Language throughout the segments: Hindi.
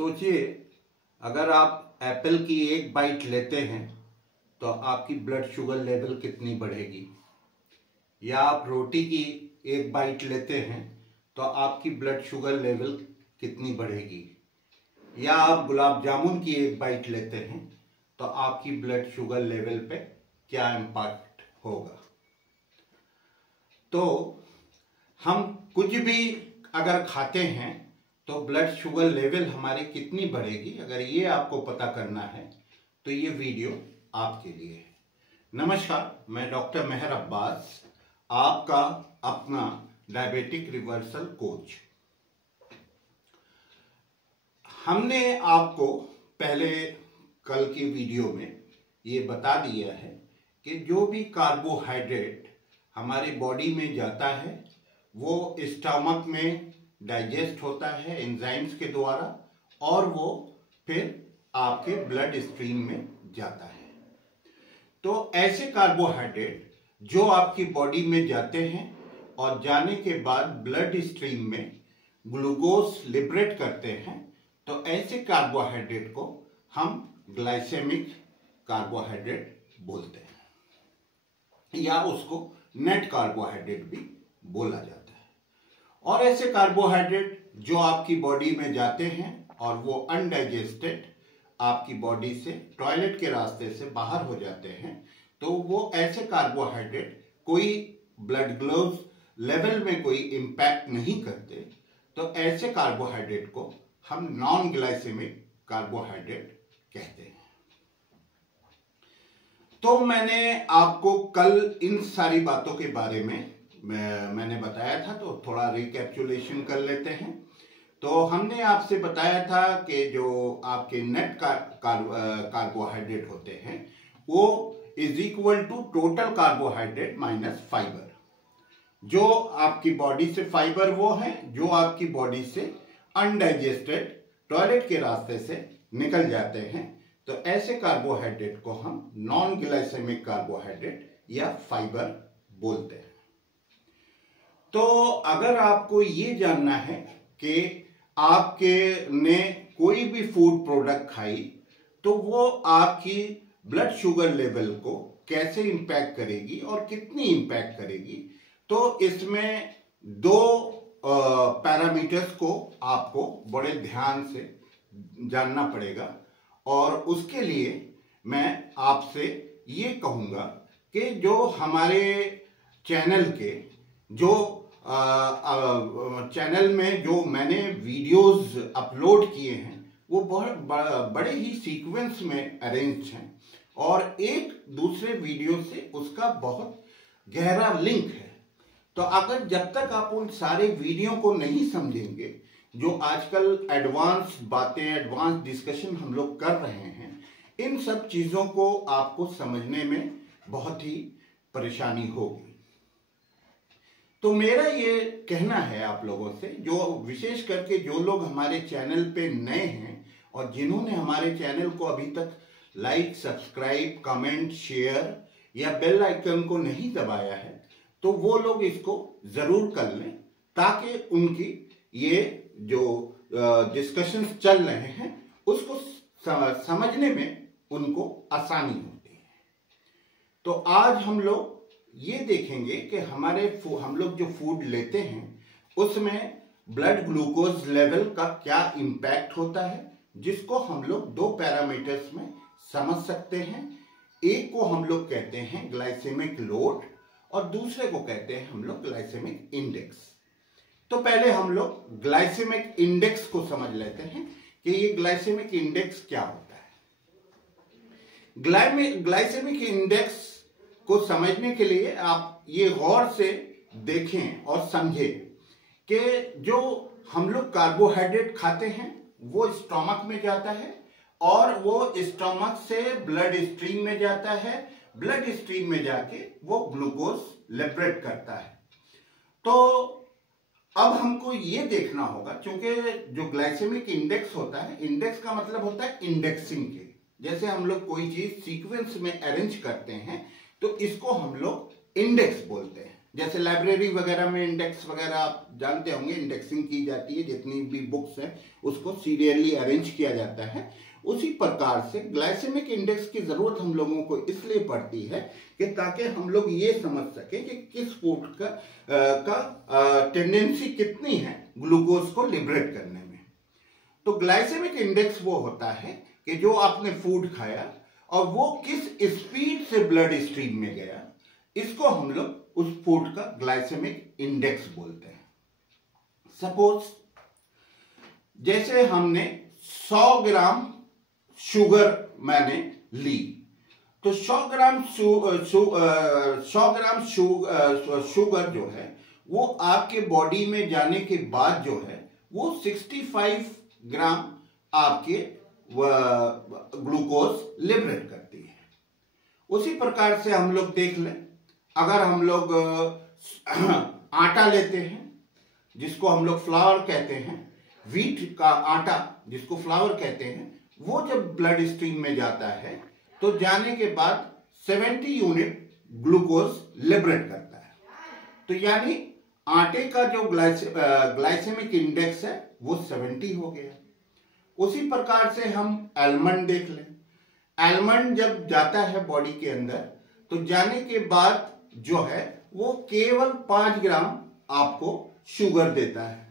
सोचिए, अगर आप एप्पल की एक बाइट लेते हैं तो आपकी ब्लड शुगर लेवल कितनी बढ़ेगी, या आप रोटी की एक बाइट लेते हैं तो आपकी ब्लड शुगर लेवल कितनी बढ़ेगी, या आप गुलाब जामुन की एक बाइट लेते हैं तो आपकी ब्लड शुगर लेवल पे क्या इम्पैक्ट होगा। तो हम कुछ भी अगर खाते हैं तो ब्लड शुगर लेवल हमारी कितनी बढ़ेगी, अगर ये आपको पता करना है तो ये वीडियो आपके लिए है। नमस्कार, मैं डॉक्टर मेहर अब्बास, आपका अपना डायबिटिक रिवर्सल कोच। हमने आपको पहले कल की वीडियो में ये बता दिया है कि जो भी कार्बोहाइड्रेट हमारी बॉडी में जाता है वो स्टमक में डाइजेस्ट होता है एंजाइम्स के द्वारा, और वो फिर आपके ब्लड स्ट्रीम में जाता है। तो ऐसे कार्बोहाइड्रेट जो आपकी बॉडी में जाते हैं और जाने के बाद ब्लड स्ट्रीम में ग्लूकोज लिबरेट करते हैं, तो ऐसे कार्बोहाइड्रेट को हम ग्लाइसेमिक कार्बोहाइड्रेट बोलते हैं, या उसको नेट कार्बोहाइड्रेट भी बोला जाता है। और ऐसे कार्बोहाइड्रेट जो आपकी बॉडी में जाते हैं और वो अनडाइजेस्टेड आपकी बॉडी से टॉयलेट के रास्ते से बाहर हो जाते हैं, तो वो ऐसे कार्बोहाइड्रेट कोई ब्लड ग्लूकोज लेवल में कोई इम्पैक्ट नहीं करते, तो ऐसे कार्बोहाइड्रेट को हम नॉन ग्लाइसेमिक कार्बोहाइड्रेट कहते हैं। तो मैंने आपको कल इन सारी बातों के बारे में मैंने बताया था, तो थोड़ा रिकैप्चुलेशन कर लेते हैं। तो हमने आपसे बताया था कि जो आपके नेट कार्बोहाइड्रेट होते हैं वो is equal to total carbohydrate minus fibre. जो आपकी बॉडी से फाइबर वो है जो आपकी बॉडी से अनडाइजेस्टेड टॉयलेट के रास्ते से निकल जाते हैं, तो ऐसे कार्बोहाइड्रेट को हम नॉन ग्लाइसेमिक कार्बोहाइड्रेट या फाइबर बोलते हैं। तो अगर आपको ये जानना है कि आपके ने कोई भी फूड प्रोडक्ट खाई तो वो आपकी ब्लड शुगर लेवल को कैसे इंपैक्ट करेगी और कितनी इंपैक्ट करेगी, तो इसमें दो पैरामीटर्स को आपको बड़े ध्यान से जानना पड़ेगा। और उसके लिए मैं आपसे ये कहूँगा कि जो हमारे चैनल के जो चैनल में जो मैंने वीडियोस अपलोड किए हैं वो बहुत बड़े ही सीक्वेंस में अरेंज हैं, और एक दूसरे वीडियो से उसका बहुत गहरा लिंक है। तो अगर जब तक आप उन सारे वीडियो को नहीं समझेंगे, जो आजकल एडवांस बातें एडवांस डिस्कशन हम लोग कर रहे हैं, इन सब चीज़ों को आपको समझने में बहुत ही परेशानी होगी। तो मेरा ये कहना है आप लोगों से, जो विशेष करके जो लोग हमारे चैनल पे नए हैं और जिन्होंने हमारे चैनल को अभी तक लाइक सब्सक्राइब कमेंट शेयर या बेल आइकन को नहीं दबाया है, तो वो लोग इसको ज़रूर कर लें, ताकि उनकी ये जो डिस्कशंस चल रहे हैं उसको समझने में उनको आसानी होती है। तो आज हम लोग ये देखेंगे कि हम लोग जो फूड लेते हैं उसमें ब्लड ग्लूकोज लेवल का क्या इम्पैक्ट होता है, जिसको हम लोग दो पैरामीटर्स में समझ सकते हैं। एक को हम लोग कहते हैं ग्लाइसेमिक लोड और दूसरे को कहते हैं हम लोग ग्लाइसेमिक इंडेक्स। तो पहले हम लोग ग्लाइसेमिक इंडेक्स को समझ लेते हैं कि ये ग्लाइसेमिक इंडेक्स क्या होता है। ग्लाइसेमिक इंडेक्स को समझने के लिए आप ये गौर से देखें और समझें कि जो हम लोग कार्बोहाइड्रेट खाते हैं वो स्टमक में जाता है, और वो स्टमक से ब्लड स्ट्रीम में जाता है, ब्लड स्ट्रीम में जाके वो ग्लूकोज लिबरेट करता है। तो अब हमको ये देखना होगा, क्योंकि जो ग्लाइसेमिक इंडेक्स होता है, इंडेक्स का मतलब होता है इंडेक्सिंग के, जैसे हम लोग कोई चीज सीक्वेंस में अरेंज करते हैं तो इसको हम लोग इंडेक्स बोलते हैं। जैसे लाइब्रेरी वगैरह में इंडेक्स वगैरह आप जानते होंगे, इंडेक्सिंग की जाती है, जितनी भी बुक्स हैं उसको सीरियली अरेंज किया जाता है। उसी प्रकार से ग्लाइसेमिक इंडेक्स की जरूरत हम लोगों को इसलिए पड़ती है कि ताकि हम लोग ये समझ सकें कि किस फूड का टेंडेंसी कितनी है ग्लूकोज को लिबरेट करने में। तो ग्लाइसेमिक इंडेक्स वो होता है कि जो आपने फूड खाया और वो किस स्पीड से ब्लड स्ट्रीम में गया, इसको हम लोग उस फूड का ग्लाइसेमिक इंडेक्स बोलते हैं। सपोज जैसे हमने 100 ग्राम शुगर मैंने ली, तो 100 ग्राम शुगर जो है वो आपके बॉडी में जाने के बाद जो है वो 65 ग्राम आपके ग्लूकोज लिबरेट करती है। उसी प्रकार से हम लोग देख लें, अगर हम लोग आटा लेते हैं जिसको हम लोग फ्लावर कहते हैं, व्हीट का आटा जिसको फ्लावर कहते हैं, वो जब ब्लड स्ट्रीम में जाता है तो जाने के बाद 70 यूनिट ग्लूकोज लिबरेट करता है। तो यानी आटे का जो ग्लाइसेमिक इंडेक्स है वो 70 हो गया। उसी प्रकार से हम आलमंड देख लें, आलमंड जब जाता है बॉडी के अंदर तो जाने के बाद जो है वो केवल 5 ग्राम आपको शुगर देता है।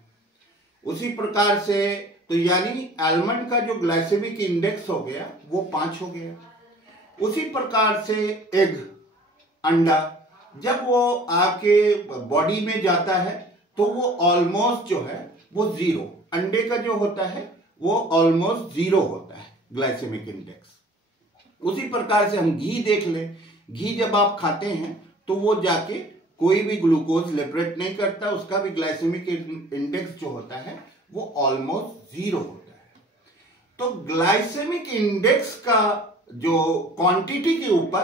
उसी प्रकार से तो यानी आलमंड का जो ग्लाइसेमिक इंडेक्स हो गया वो 5 हो गया। उसी प्रकार से एग, अंडा, जब वो आपके बॉडी में जाता है तो वो ऑलमोस्ट जो है वो 0, अंडे का जो होता है वो ऑलमोस्ट 0 होता है ग्लाइसेमिक इंडेक्स। उसी प्रकार से हम घी देख लें, घी जब आप खाते हैं तो वो जाके कोई भी ग्लूकोज लिबरेट नहीं करता, उसका भी ग्लाइसेमिक इंडेक्स जो होता है वो ऑलमोस्ट 0 होता है। तो ग्लाइसेमिक इंडेक्स का जो क्वांटिटी के ऊपर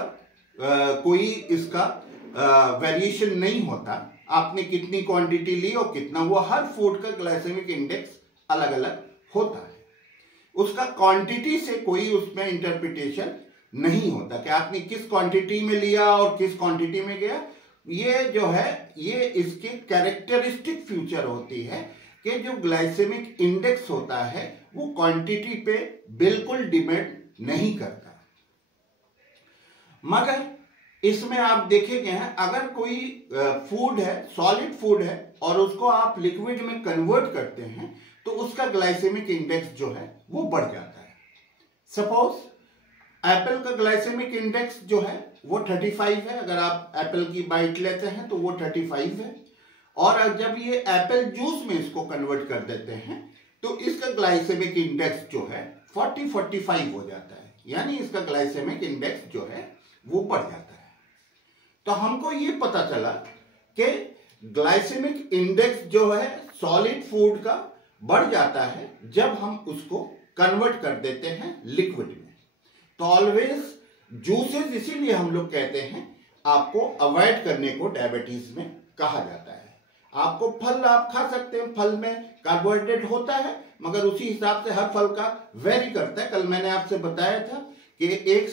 कोई इसका वेरिएशन नहीं होता, आपने कितनी क्वांटिटी ली और कितना, वो हर फूड का ग्लाइसेमिक इंडेक्स अलग अलग होता है। उसका क्वांटिटी से कोई उसमें इंटरप्रिटेशन नहीं होता कि आपने किस क्वांटिटी में लिया और किस क्वांटिटी में गया। ये जो है ये इसकी कैरेक्टरिस्टिक फीचर होती है कि जो ग्लाइसेमिक इंडेक्स होता है वो क्वांटिटी पे बिल्कुल डिपेंड नहीं करता। मगर इसमें आप देखेंगे हैं, अगर कोई फूड है, सॉलिड फूड है और उसको आप लिक्विड में कन्वर्ट करते हैं तो उसका ग्लाइसेमिक इंडेक्स जो है वो बढ़ जाता है। सपोज एप्पल का ग्लाइसेमिक इंडेक्स जो है वो 35 है, अगर आप एप्पल की बाइट लेते हैं तो वो 35 है, और जब ये एप्पल जूस में इसको कन्वर्ट कर देते हैं तो इसका ग्लाइसेमिक इंडेक्स जो है 40-45 हो जाता है, यानी इसका ग्लाइसेमिक इंडेक्स जो है वो बढ़ जाता है। तो हमको ये पता चला कि ग्लाइसेमिक इंडेक्स जो है सॉलिड फूड का बढ़ जाता है जब हम उसको कन्वर्ट कर देते हैं लिक्विड में। तो ऑलवेज जूसेस इसीलिए हम लोग कहते हैं आपको अवॉइड करने को डायबिटीज में कहा जाता है। आपको फल आप खा सकते हैं, फल में कार्बोहाइड्रेट होता है मगर उसी हिसाब से हर फल का वेरी करता है। कल मैंने आपसे बताया था कि एक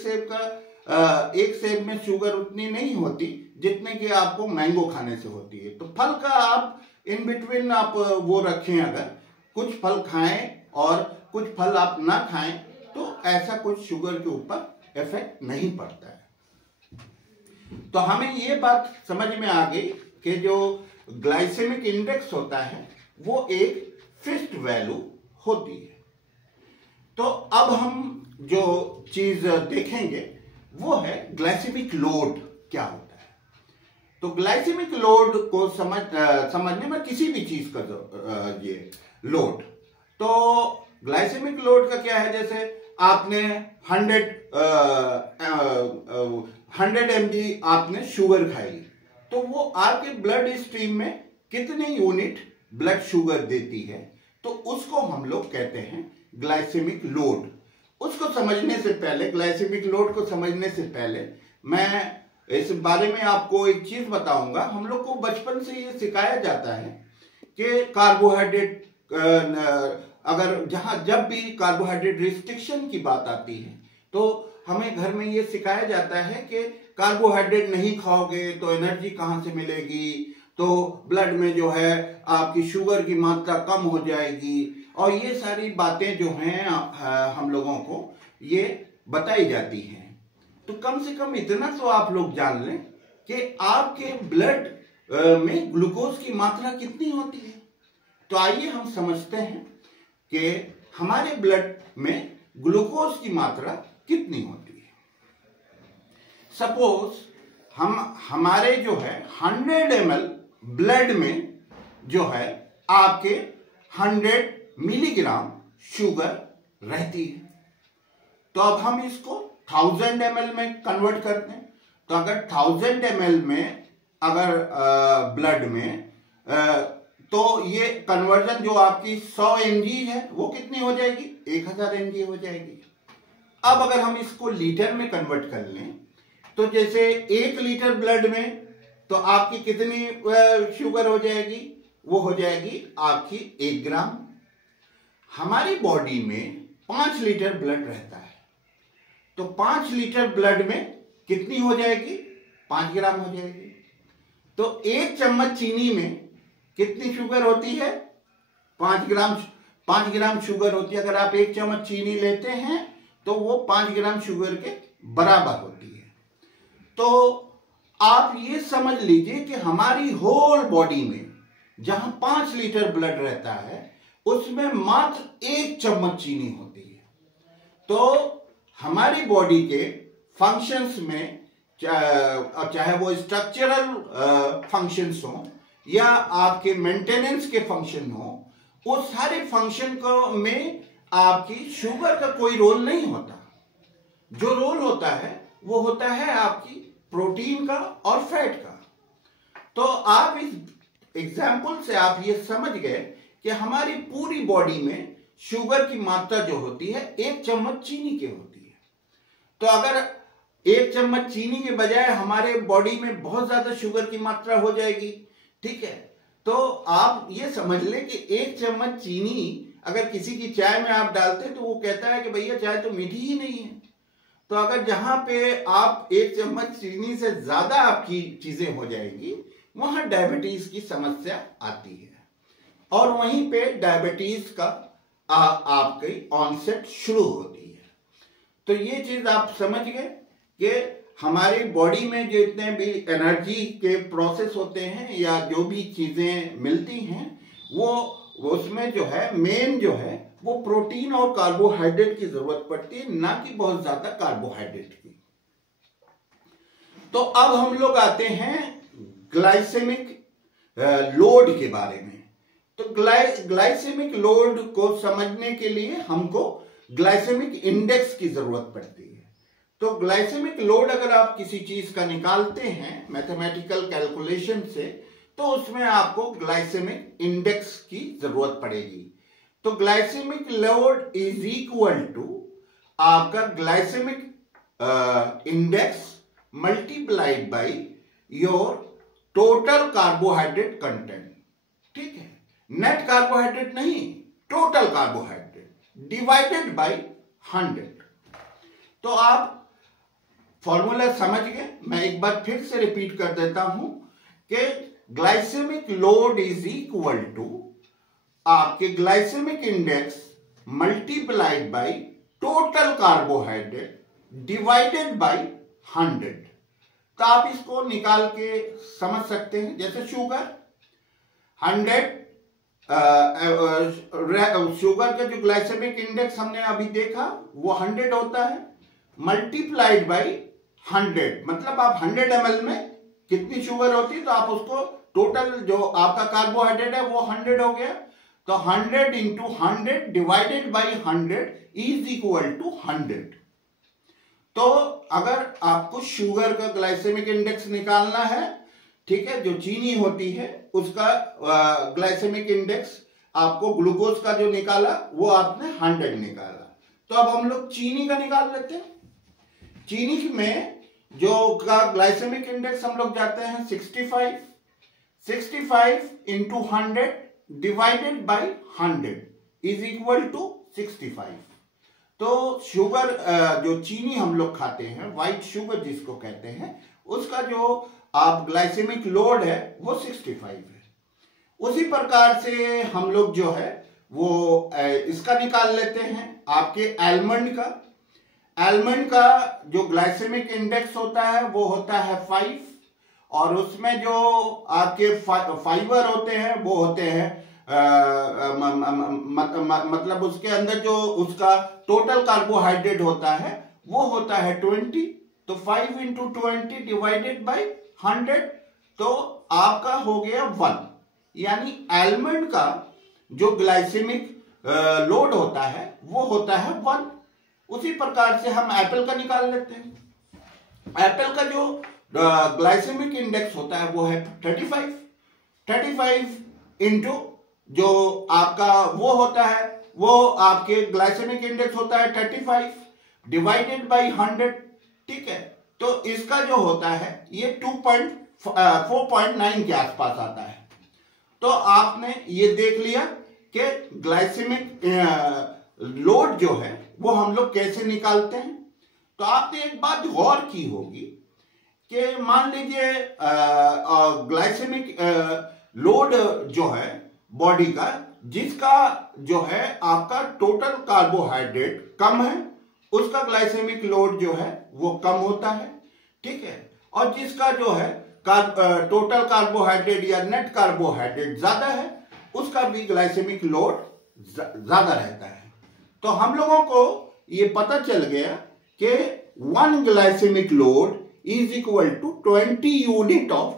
सेब में शुगर उतनी नहीं होती जितने कि आपको मैंगो खाने से होती है। तो फल का आप इन बिटवीन आप वो रखें, अगर कुछ फल खाएं और कुछ फल आप ना खाएं तो ऐसा कुछ शुगर के ऊपर इफेक्ट नहीं पड़ता है। तो हमें ये बात समझ में आ गई कि जो ग्लाइसेमिक इंडेक्स होता है वो एक फिक्स्ड वैल्यू होती है। तो अब हम जो चीज देखेंगे वो है ग्लाइसेमिक लोड क्या होता है। तो ग्लाइसेमिक लोड को समझने में किसी भी चीज का ये लोड, तो ग्लाइसेमिक लोड का क्या है, जैसे आपने 100 mg आपने शुगर खाई तो वो आपके ब्लड स्ट्रीम में कितने यूनिट ब्लड शुगर देती है, तो उसको हम लोग कहते हैं ग्लाइसेमिक लोड। उसको समझने से पहले, ग्लाइसेमिक लोड को समझने से पहले मैं इस बारे में आपको एक चीज बताऊंगा। हम लोग को बचपन से ये सिखाया जाता है कि कार्बोहाइड्रेट, अगर जब भी कार्बोहाइड्रेट रिस्ट्रिक्शन की बात आती है तो हमें घर में ये सिखाया जाता है कि कार्बोहाइड्रेट नहीं खाओगे तो एनर्जी कहाँ से मिलेगी, तो ब्लड में जो है आपकी शुगर की मात्रा कम हो जाएगी, और ये सारी बातें जो हैं हम लोगों को ये बताई जाती हैं। तो कम से कम इतना तो आप लोग जान लें कि आपके ब्लड में ग्लूकोज की मात्रा कितनी होती है। तो आइए हम समझते हैं कि हमारे ब्लड में ग्लूकोज की मात्रा कितनी होती है। सपोज हमारे जो है 100 ml ब्लड में जो है आपके 100 मिलीग्राम शुगर रहती है। तो अब हम इसको 1000 ml में कन्वर्ट करते हैं। तो अगर 1000 ml में अगर ब्लड में तो ये कन्वर्जन जो आपकी 100 mg है वो कितनी हो जाएगी, 1000 mg हो जाएगी। अब अगर हम इसको लीटर में कन्वर्ट कर लें तो जैसे 1 लीटर ब्लड में तो आपकी कितनी शुगर हो जाएगी, वो हो जाएगी आपकी 1 ग्राम। हमारी बॉडी में 5 लीटर ब्लड रहता है, तो 5 लीटर ब्लड में कितनी हो जाएगी, 5 ग्राम हो जाएगी। तो 1 चम्मच चीनी में कितनी शुगर होती है, 5 ग्राम शुगर होती है। अगर आप 1 चम्मच चीनी लेते हैं तो वो 5 ग्राम शुगर के बराबर होती है। तो आप ये समझ लीजिए कि हमारी होल बॉडी में जहां 5 लीटर ब्लड रहता है उसमें मात्र 1 चम्मच चीनी होती है। तो हमारी बॉडी के फंक्शंस में चाहे वो स्ट्रक्चरल फंक्शंस हो या आपके मेंटेनेंस के फंक्शन हो, उस सारे फंक्शन को में आपकी शुगर का कोई रोल नहीं होता। जो रोल होता है वो होता है आपकी प्रोटीन का और फैट का। तो आप इस एग्जाम्पल से आप ये समझ गए कि हमारी पूरी बॉडी में शुगर की मात्रा जो होती है 1 चम्मच चीनी की होती है। तो अगर 1 चम्मच चीनी के बजाय हमारे बॉडी में बहुत ज्यादा शुगर की मात्रा हो जाएगी, ठीक है, तो आप ये समझ लें कि 1 चम्मच चीनी अगर किसी की चाय में आप डालते हैं तो वो कहता है कि भैया चाय तो मीठी ही नहीं है। तो अगर जहां पे आप 1 चम्मच चीनी से ज्यादा आपकी चीजें हो जाएंगी वहां डायबिटीज की समस्या आती है, और वहीं पे डायबिटीज का आपकी ऑनसेट शुरू होती है। तो ये चीज आप समझ गए कि हमारी बॉडी में जितने भी एनर्जी के प्रोसेस होते हैं या जो भी चीजें मिलती हैं वो उसमें जो है मेन जो है वो प्रोटीन और कार्बोहाइड्रेट की जरूरत पड़ती है, ना कि बहुत ज्यादा कार्बोहाइड्रेट की। तो अब हम लोग आते हैं ग्लाइसेमिक लोड के बारे में। तो ग्लाइसेमिक लोड को समझने के लिए हमको ग्लाइसेमिक इंडेक्स की जरूरत पड़ती है। तो ग्लाइसेमिक लोड अगर आप किसी चीज का निकालते हैं मैथमेटिकल कैलकुलेशन से तो उसमें आपको ग्लाइसेमिक इंडेक्स की जरूरत पड़ेगी। तो glycaemic load is equal to आपका glycaemic index multiplied by your total carbohydrate content. ठीक है, नेट कार्बोहाइड्रेट नहीं, टोटल कार्बोहाइड्रेट डिवाइडेड बाय 100। तो आप फॉर्मूला समझ गए। मैं एक बार फिर से रिपीट कर देता हूं कि glycaemic load is equal to आपके glycaemic index multiplied by total carbohydrate divided by 100। तो आप इसको निकाल के समझ सकते हैं। जैसे शुगर 100 शुगर का जो ग्लाइसेमिक इंडेक्स हमने अभी देखा वो 100 होता है, मल्टीप्लाइड बाय 100 मतलब आप 100 ml में कितनी शुगर होती है तो आप उसको टोटल जो आपका कार्बोहाइड्रेट है वो 100 हो गया। तो 100 into 100 divided by 100 is equal to 100। तो अगर आपको शुगर का ग्लाइसेमिक इंडेक्स निकालना है, ठीक है, जो चीनी होती है उसका ग्लाइसेमिक इंडेक्स आपको ग्लूकोज का जो निकाला वो आपने 100 निकाला। तो अब हम लोग चीनी का निकाल लेते हैं। चीनी में जो का ग्लाइसेमिक इंडेक्स हम लोग जाते हैं 65 into 100 divided by 100 is equal to 65। तो शुगर, जो चीनी हम लोग खाते हैं, व्हाइट शुगर जिसको कहते हैं, उसका जो आप ग्लाइसेमिक लोड है वो 65 है। उसी प्रकार से हम लोग जो है वो इसका निकाल लेते हैं, आपके आलमंड का। आलमंड का जो ग्लाइसेमिक इंडेक्स होता है वो होता है 5, और उसमें जो आपके फाइबर होते हैं वो होते हैं मतलब उसके अंदर जो उसका टोटल कार्बोहाइड्रेट होता है वो होता है 20। तो 5 इंटू 20 डिवाइडेड बाई 100, तो आपका हो गया 1। यानी आलमंड का जो ग्लाइसेमिक लोड होता है वो होता है 1। उसी प्रकार से हम एप्पल का निकाल लेते हैं। एप्पल का जो ग्लाइसेमिक इंडेक्स होता है वो है 35 इंटू जो आपका वो होता है, वो आपके ग्लाइसेमिक इंडेक्स होता है 35 डिवाइडेड बाई 100। ठीक है, तो इसका जो होता है ये 4.9 के आसपास आता है। तो आपने ये देख लिया कि ग्लाइसेमिक लोड जो है वो हम लोग कैसे निकालते हैं। तो आपने एक बात गौर की होगी कि मान लीजिए ग्लाइसेमिक लोड जो है बॉडी का, जिसका जो है आपका टोटल कार्बोहाइड्रेट कम है, उसका ग्लाइसेमिक लोड जो है वो कम होता है। ठीक है, और जिसका जो है टोटल कार्बोहाइड्रेट या नेट कार्बोहाइड्रेट ज्यादा है, उसका भी ग्लाइसेमिक लोड ज्यादा रहता है। तो हम लोगों को ये पता चल गया कि 1 glycaemic load is equal to 20 unit of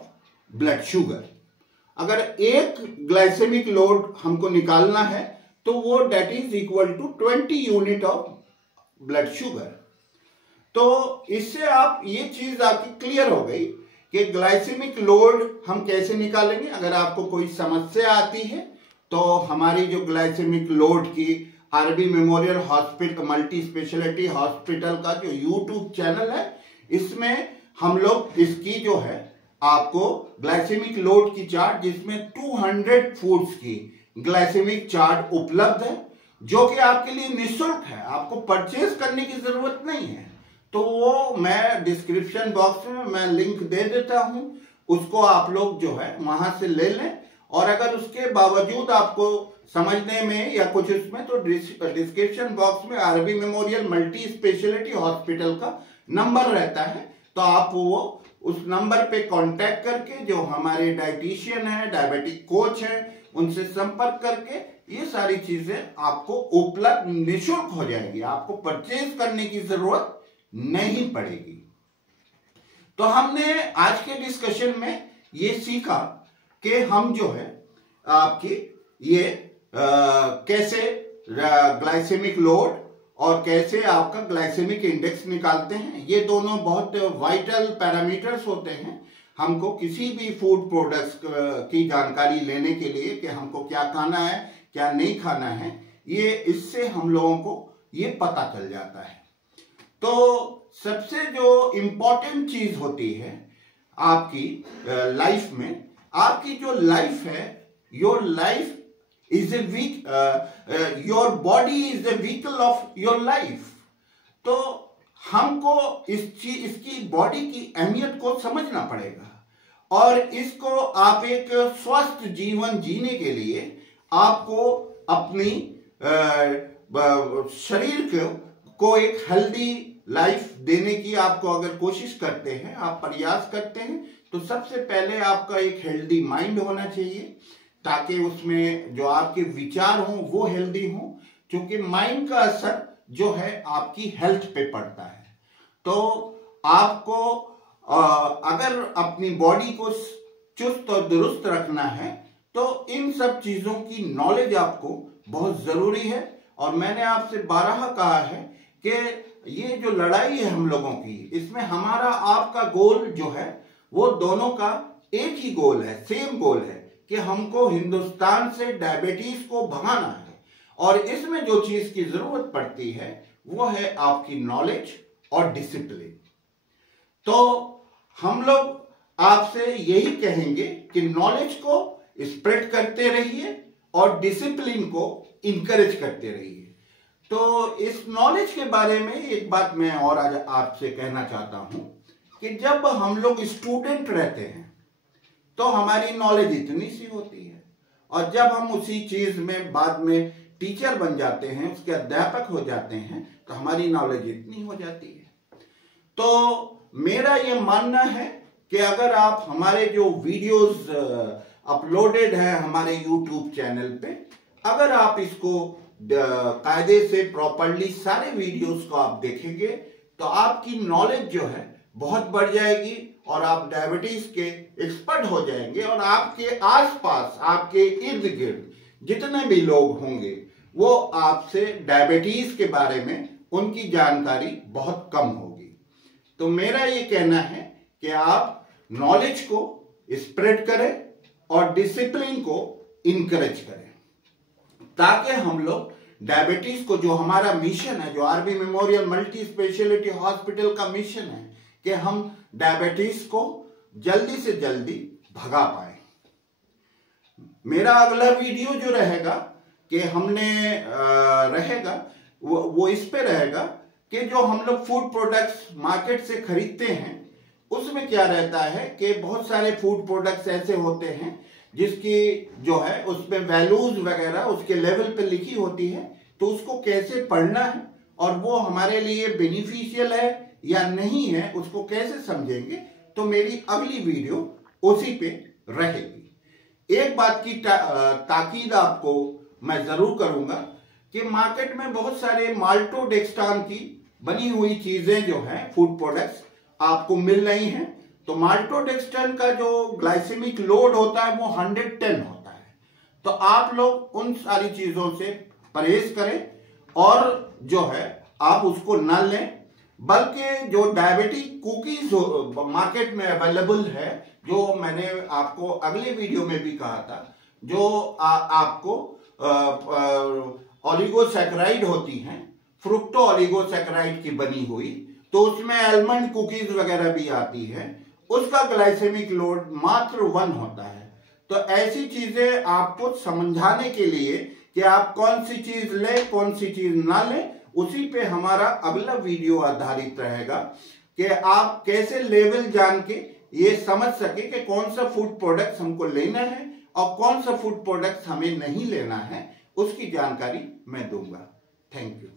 blood sugar. अगर एक ग्लाइसेमिक लोड हमको निकालना है तो वो that is equal to 20 unit of blood sugar. तो इससे आप ये चीज आपकी क्लियर हो गई कि ग्लाइसेमिक लोड हम कैसे निकालेंगे। अगर आपको कोई समस्या आती है तो हमारी जो ग्लाइसेमिक लोड की RB memorial hospital multi speciality hospital का जो यूट्यूब चैनल है, इसमें हम लोग इसकी जो है आपको ग्लाइसेमिक लोड की चार्ट, जिसमें 200 फूड्स की ग्लाइसेमिक चार्ट उपलब्ध है, जो कि आपके लिए निःशुल्क है, आपको परचेज करने की जरूरत नहीं है। तो वो मैं डिस्क्रिप्शन बॉक्स में मैं लिंक दे देता हूं, उसको आप लोग जो है वहां से ले लें। और अगर उसके बावजूद आपको समझने में या कुछ उसमें, तो डिस्क्रिप्शन बॉक्स में RB memorial multi speciality hospital का नंबर रहता है, तो आप वो उस नंबर पे कांटेक्ट करके जो हमारे डाइटिशियन है, डायबिटिक कोच है, उनसे संपर्क करके ये सारी चीजें आपको उपलब्ध निःशुल्क हो जाएगी, आपको परचेज करने की जरूरत नहीं पड़ेगी। तो हमने आज के डिस्कशन में ये सीखा कि हम जो है आपकी ये कैसे ग्लाइसेमिक लोड और कैसे आपका ग्लाइसेमिक इंडेक्स निकालते हैं। ये दोनों बहुत वाइटल पैरामीटर्स होते हैं हमको किसी भी फूड प्रोडक्ट्स की जानकारी लेने के लिए, कि हमको क्या खाना है क्या नहीं खाना है, ये इससे हम लोगों को ये पता चल जाता है। तो सबसे जो इम्पोर्टेंट चीज होती है आपकी लाइफ में, आपकी जो लाइफ है, your life is a week, your body is the vehicle of your life. तो हमको इसकी बॉडी की अहमियत को समझना पड़ेगा, और इसको आप एक स्वस्थ जीवन जीने के लिए आपको अपनी शरीर को एक हेल्दी लाइफ देने की आपको अगर कोशिश करते हैं, आप प्रयास करते हैं, तो सबसे पहले आपका एक हेल्दी माइंड होना चाहिए, ताकि उसमें जो आपके विचार हों वो हेल्दी हों, क्योंकि माइंड का असर जो है आपकी हेल्थ पे पड़ता है। तो आपको अगर अपनी बॉडी को चुस्त और दुरुस्त रखना है तो इन सब चीजों की नॉलेज आपको बहुत जरूरी है। और मैंने आपसे 12 कहा है कि ये जो लड़ाई है हम लोगों की, इसमें हमारा आपका गोल जो है वो दोनों का एक ही गोल है, सेम गोल है, कि हमको हिंदुस्तान से डायबिटीज को भगाना है। और इसमें जो चीज की जरूरत पड़ती है वो है आपकी नॉलेज और डिसिप्लिन। तो हम लोग आपसे यही कहेंगे कि नॉलेज को स्प्रेड करते रहिए और डिसिप्लिन को इंकरेज करते रहिए। तो इस नॉलेज के बारे में एक बात मैं और आज आपसे कहना चाहता हूं कि जब हम लोग स्टूडेंट रहते हैं तो हमारी नॉलेज इतनी सी होती है, और जब हम उसी चीज में बाद में टीचर बन जाते हैं, उसके अध्यापक हो जाते हैं, तो हमारी नॉलेज इतनी हो जाती है। तो मेरा ये मानना है कि अगर आप हमारे जो वीडियोस अपलोडेड है हमारे यूट्यूब चैनल पे, अगर आप इसको कायदे से प्रॉपरली सारे वीडियोस को आप देखेंगे तो आपकी नॉलेज जो है बहुत बढ़ जाएगी और आप डायबिटीज के एक्सपर्ट हो जाएंगे, और आपके आसपास आपके इर्द गिर्द जितने भी लोग होंगे वो आपसे डायबिटीज के बारे में उनकी जानकारी बहुत कम होगी। तो मेरा ये कहना है कि आप नॉलेज को स्प्रेड करें और डिसिप्लिन को इनकरेज करें, ताकि हम लोग डायबिटीज को, जो हमारा मिशन है, जो RB memorial multi speciality hospital का मिशन है, कि हम डायबिटीज को जल्दी से जल्दी भगा पाए। मेरा अगला वीडियो जो रहेगा कि हमने रहेगा वो इस पे रहेगा कि जो हम लोग फूड प्रोडक्ट्स मार्केट से खरीदते हैं उसमें क्या रहता है कि बहुत सारे फूड प्रोडक्ट्स ऐसे होते हैं जिसकी जो है उसमें वैल्यूज वगैरह उसके लेवल पे लिखी होती है, तो उसको कैसे पढ़ना है और वो हमारे लिए बेनिफिशियल है या नहीं है उसको कैसे समझेंगे। तो मेरी अगली वीडियो उसी पे रहेगी। एक बात की ताकीद आपको मैं जरूर करूंगा कि मार्केट में बहुत सारे माल्टोडेक्स्ट्रान की बनी हुई चीजें जो हैं फूड प्रोडक्ट्स आपको मिल रही हैं। तो माल्टोडेक्स्ट्रान का जो ग्लाइसेमिक लोड होता है वो 110 होता है। तो आप लोग उन सारी चीजों से परहेज करें और जो है आप उसको न लें, बल्कि जो डायबिटिक कुकीज मार्केट में अवेलेबल है, जो मैंने आपको अगले वीडियो में भी कहा था, जो आपको ओलिगोसैकेराइड होती हैं, फ्रुक्टो ओलिगोसैकेराइड की बनी हुई, तो उसमें आलमंड कुकीज वगैरह भी आती है, उसका ग्लाइसेमिक लोड मात्र 1 होता है। तो ऐसी चीजें आपको समझाने के लिए कि आप कौन सी चीज लें कौन सी चीज ना लें, उसी पे हमारा अगला वीडियो आधारित रहेगा कि आप कैसे लेवल जान के ये समझ सके कि कौन सा फूड प्रोडक्ट हमको लेना है और कौन सा फूड प्रोडक्ट हमें नहीं लेना है, उसकी जानकारी मैं दूंगा। Thank you.